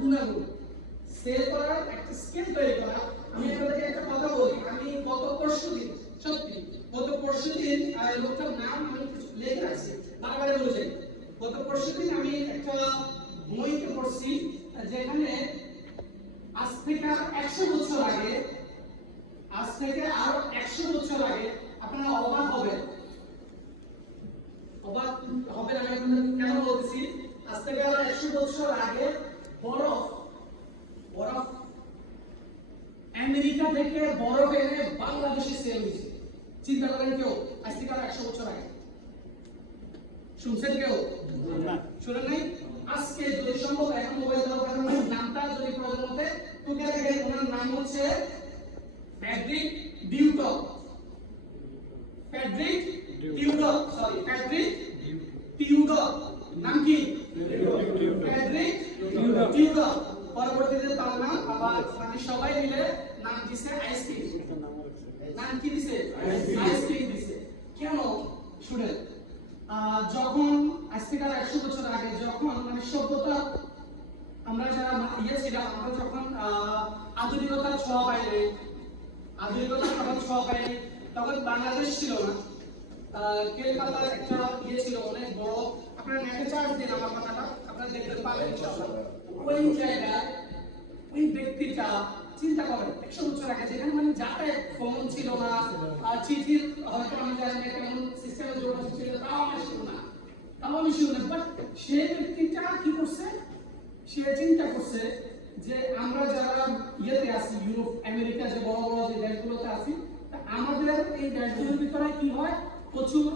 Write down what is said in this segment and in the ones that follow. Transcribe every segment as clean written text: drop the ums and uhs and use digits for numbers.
গুণাগুণ সেল করার একটা স্কিল তৈরি করা। আমি আপনাদেরকে একটা কথা বলি, আমি গত পরশুদিন, সত্যি গত পরশুদিন লোকটার নাম আমি লিখে রাখছি, বারবার বলে যাই। গত পরশুদিন আমি একটা বইতে পড়ছি যেখানে আজ থেকে 100 বছর আগে, আজ থেকে আরো 100 বছর আগে আপনারা অবাক হবেন। অবাক হবেন আমি আপনাদের কেন বলতেছি? আজ থেকে আরো 100 বছর আগে বরফ আমেরিকা থেকে বরফ এনে বাংলাদেশে সেল হয়েছে। চিন্তা করেন কেউ আজ থেকে আরো 100 বছর আগে শুনছেন কেউ? শুনেন নাই? আজকে যদি সম্ভব এখন মোবাইল দেওয়ার কারণে নামটা যদি প্রয়োজন হতে টুকে রাখেন, ওনার নাম হচ্ছে ফ্রেডরিক ডিউটক। Frederick Tudor, sorry Frederick Tudor. নাম কি? Frederick Tudor. পরবর্তীতে তার নাম আবার মানে সবাই মিলে নাম দিছে আইসক্রিম। নাম কি দিছে? আইসক্রিম দিছে। কেন? শুনেন, যখন আজ থেকে 100 বছর আগে যখন মানে সভ্যতা আমরা যারা ছিলাম, আমরা যখন আধুনিকতার ছোঁয়া পাইনি, তখন বাংলাদেশ ছিল না। কলকাতার একটা ছিল অনেক বড়, আপনারা নেটে চার্জ দিন আমার কথাটা আপনারা দেখতে পাবেন ইনশাআল্লাহ। ওই জায়গায় ওই ব্যক্তিটা চিন্তা করেন 100 বছর আগে, যেখানে মানে যাতায়াত ফোন ছিল না, চিঠির হয়তো আমি জানি না কেমন সিস্টেমে যোগাযোগ ছিল, তাও আমি শুনি না। বাট সেই ব্যক্তিটা কি করছে? সে চিন্তা করছে যে আমরা যারা ইয়েতে আছি, ইউরোপ আমেরিকা যে বড় বড় যে দেশগুলোতে আছি, আমাদের এই দেশগুলোর ভিতরে কি হয়? প্রচুর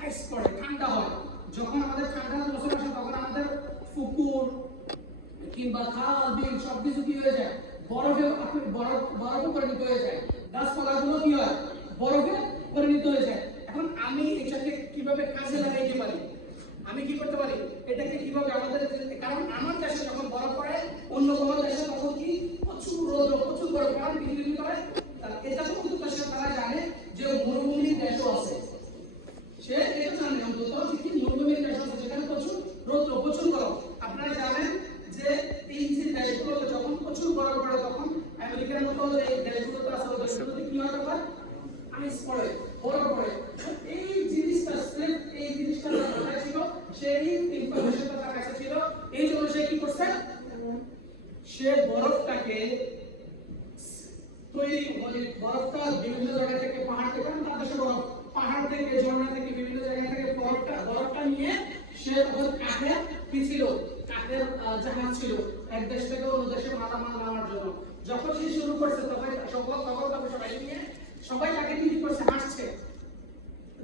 আইস পড়ে, ঠান্ডা হয়। যখন আমাদের ঠান্ডা বছর আসে তখন আমাদের পুকুর কিংবা খাল বিল সবকিছু কি হয়ে যায়? বরফে পরিণত হয়ে যায়। গাছপালাগুলো কি হয়? বরফে পরিণত হয়ে যায়। এখন আমি এটাকে কিভাবে কাজে লাগাইতে পারি? আমি কি করতে পারি? এটাকে কিভাবে আমাদের, কারণ আমার দেশে যখন বরফ পড়ে অন্য কোনো দেশে তখন কি প্রচুর রোদ, প্রচুর বরফ, কারণ পৃথিবীর ভিতরে এটা তো কিন্তু তারা জানে যে মরুভূমির দেশও আছে। সে এটা জানে অন্তত যে মরুভূমির দেশ আছে যেখানে প্রচুর রোদ, প্রচুর গরম। আপনারা জানেন যে এই যে দেশগুলোতে যখন প্রচুর বরফ পড়ে তখন আমেরিকার মতো যে দেশগুলোতে আছে ওই দেশগুলোতে কি হয়? তখন আইস পড়ে, বরফ পড়ে। এই জিনিসটা স্রেফ এই জিনিসটা তার ছিল, সেই ইনফরমেশনটা তার কাছে ছিল। এই জন্য সে কি করছে? সে বরফটাকে তৈরি, মানে বরফটা বিভিন্ন জায়গা থেকে, পাহাড় থেকে, তার দেশে বরফ, পাহাড় থেকে, ঝর্ণা থেকে, বিভিন্ন জায়গা থেকে বরফটা নিয়ে সে তখন কাঠের কি ছিল? কাঠের জাহাজ ছিল এক দেশ থেকে অন্য দেশে মালামাল নেওয়ার জন্য। যখন সে শুরু করছে তখন সবাই তাকে কি করছে? হাসছে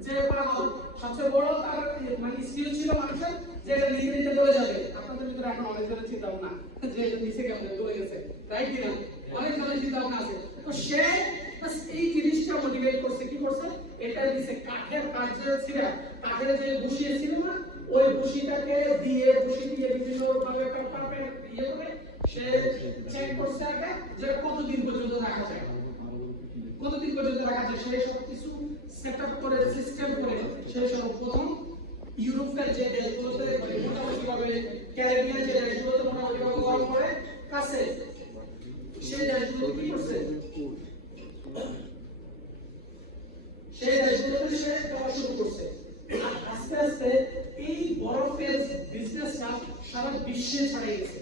যে পাগল। সবচেয়ে বড় তার মানে স্কিল ছিল মানুষের যে এটা নিতে চলে যাবে। আপনাদের ভিতরে এখন অনেক জনের চিন্তা ভাবনা যে এটা নিচে কেমন চলে গেছে, রাইট কিনা? অনেক জনের চিন্তা ভাবনা আছে। তো সে এই জিনিসটা মোটিভেট করছে, কি করছে? এটা দিছে কাঠের ছিল, কাঠের যে বসিয়ে ছিল না, ওই বসিটাকে দিয়ে বিভিন্ন ভাবে একটা পারফেক্ট ইয়ে করে সে চেক করছে আগে যে কতদিন পর্যন্ত রাখা যায়, সেই সব কিছু সেটআপ করে সিস্টেম করে সে সর্বপ্রথম ইউরোপের যে দেশগুলোতে মোটামুটি ভাবে, ক্যারিবিয়ান যে দেশগুলোতে মোটামুটি ভাবে গরম পড়ে কাছে, সেই দেশগুলো কি করছে? সেই দেশগুলোতে সে যাওয়া শুরু করছে। আর আস্তে আস্তে এই বরফের বিজনেসটা সারা বিশ্বে ছড়িয়ে গেছে।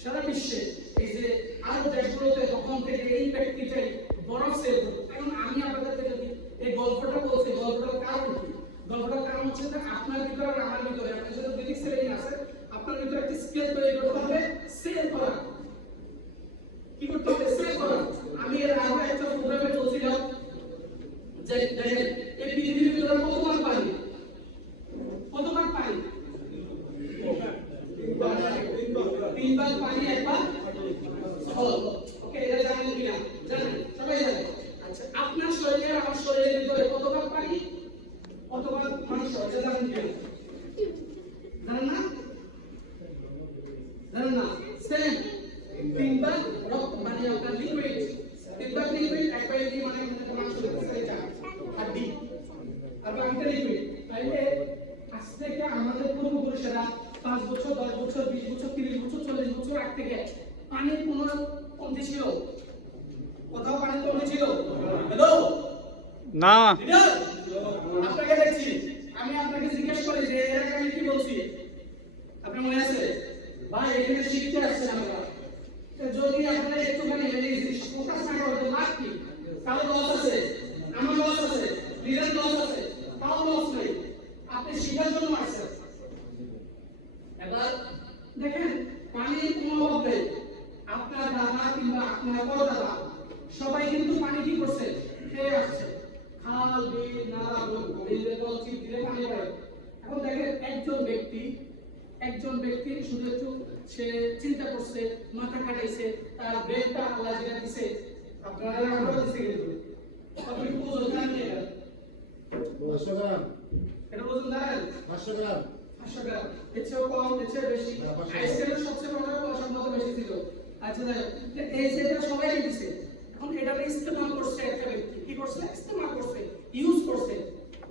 সারা বিশ্বে এই যে আরো দেশগুলোতে তখন থেকে এই ব্যক্তিটাই বরফ সেল করতো। এখন আমি আপনাদেরকে যদি এই গল্পটা বলছি, গল্পটার কারণ কি? গল্পটার কারণ হচ্ছে যে আপনার ভিতরে আর আমার ভিতরে, আপনার যদি বিলিং সেলিং আছে, আপনার ভিতরে একটা স্কিল তৈরি করতে হবে সেল করা। কি করতে হবে? সেল করা। আমি এর আগে একটা প্রোগ্রামে বলছিলাম যে দেখেন এই পৃথিবীর ভিতরে কতবার পানি, তিনবার পানি, একবার জল। ওকে, এটা জানেন কিনা? জানেন, সবাই জানেন। আচ্ছা, আপনার শরীরে আমার শরীরের ভিতরে কতবার পানি, কতবার মাংস, এটা জানেন কিনা? জানেন না? সেম তিনবার রক্ত, মানে আপনার লিকুইড, তিনবার লিকুইড, একবার এটি মানে মাংস এটা হাড্ডি, আর বাকিটা লিকুইড। তাইলে আজ থেকে আমাদের পূর্বপুরুষেরা 5 বছর, 10 বছর, 20 বছর, 30 বছর, 40 বছর আগ পানির কোনো কমতি ছিল? কোথাও পানির কমতি ছিল? হ্যালো না, আপনাকে দেখছি, আমি আপনাকে জিজ্ঞেস করি যে এর আগে আমি কি বলছি, আপনার মনে আছে? ভাই এখানে শিখতে আসছেন আমরা, যদি আপনারা একটুখানি ফোকাস না করেন তো লাভ কি? কারো লস আছে, আমার লস আছে, লিডার লস আছে, তাও লস নাই, আপনি শিখার জন্য আসছেন। এবার দেখেন পানির কোনো অভাব নেই, আপনার দাদা কিংবা আপনার বড় দাদা সবাই কিন্তু পানি কি করছে? খেয়ে আসছে। খাল বিল নালা চিপ দিলে পানি পায়। এখন দেখেন একজন ব্যক্তি শুধু একটু সে চিন্তা করছে, মাথা খাটাইছে, তার ব্রেনটা আল্লাহ যেটা দিছে, আপনারা আমরা দিছে কিন্তু কতটুকু ওজন জানেন? এটা 500 গ্রাম, এটা ওজন জানেন? 500 গ্রাম, 500 গ্রাম, এর চেয়েও কম, এর চেয়ে বেশি। আইসক্রিমের সবচেয়ে বড় সম্ভবত বেশি ছিল। আচ্ছা এই সেটা সবাই দিছে। এখন এটা ইস্তেমাল করছে একটা ব্যক্তি, কি করছে? ইস্তেমাল করছে, ইউজ করছে,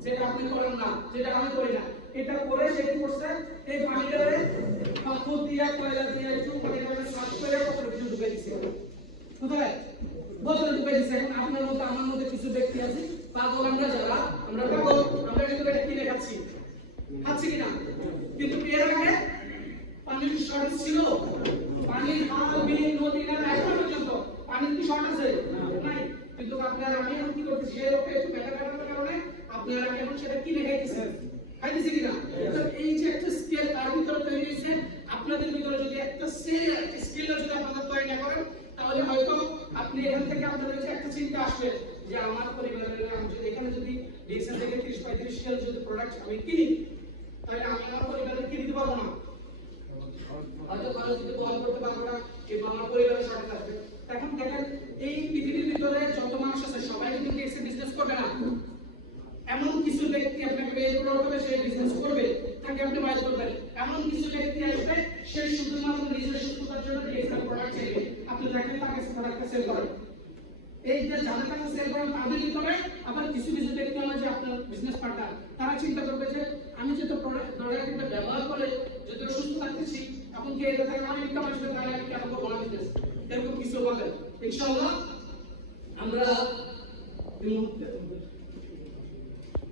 যেটা আপনি করেন না, যেটা আমি করি না, এটা করে সে কি করছে? এই পানিটারে পাথর দিয়া কয়লা দিয়া একটু পানিটারে সাফ করে পরে কিছু ঢুকে দিছে। কোথায়? বোতলে ঢুকে দিছে। এখন আপনার মধ্যে আমার মধ্যে কিছু ব্যক্তি আছে পাগল, আমরা যারা আমরা পাগল, আমরা কিন্তু এটা কিনে খাচ্ছি কিনা? কিন্তু এর আগে পানির শর্টেজ ছিল, পানির খাল বিল নদী নালা এখন পর্যন্ত পানির কি শর্ট আছে? নাই। কিন্তু আপনারা আমি এখন কি করতেছি? সেই লোকটা একটু বেটা কাটানোর কারণে আপনারা কেমন সেটা কিনে খাইতেছি কিনা? এই যে একটা স্কেল তার ভিতরে তৈরি হয়েছে, আপনাদের ভিতরে যদি একটা স্কেল যদি আপনারা তৈরি না করেন, তাহলে হয়তো আপনি এখান থেকে আপনাদের কাছে একটা চিন্তা আসবে যে আমার পরিবারের আমি যদি এখানে যদি ডিএসএল থেকে 30-35 কিলো যদি প্রোডাক্ট আমি কিনি, তাহলে আমি আমার পরিবারকে কিনে দিতে পারবো না, হয়তো খরচ দিতে বহন করতে পারবো না, কিংবা আমার পরিবারের শর্ট থাকবে। এখন দেখেন এই পৃথিবীর ভিতরে যত মানুষ আছে সবাই কিন্তু ডিএসএল বিজনেস করবে না। এমন কিছু ব্যক্তি আপনাকে বের করবে, সে বিজনেস করবে, তাকে আপনি বাইর করবেন। এমন কিছু ব্যক্তি আসবে সে শুধুমাত্র নিজের সুস্থতার জন্য ডিএসএল প্রোডাক্ট চাইবে, আপনি দেখেন তাকে প্রোডাক্টটা সেল করেন। এই যে যাদের কাছে সেল করেন তাদের ভিতরে আবার কিছু ব্যক্তি আমরা যে আপনার বিজনেস পার্টনার, তারা চিন্তা করবে যে আমি যেহেতু প্রোডাক্টটা ব্যবহার করে যদি সুস্থ থাকতেছি, এখন কি এটা থেকে আমার ইনকাম আসবে, তাহলে আমি কেন করবো না বিজনেস? এরকম কিছু বলেন। ইনশাআল্লাহ আমরা এই মুহূর্তে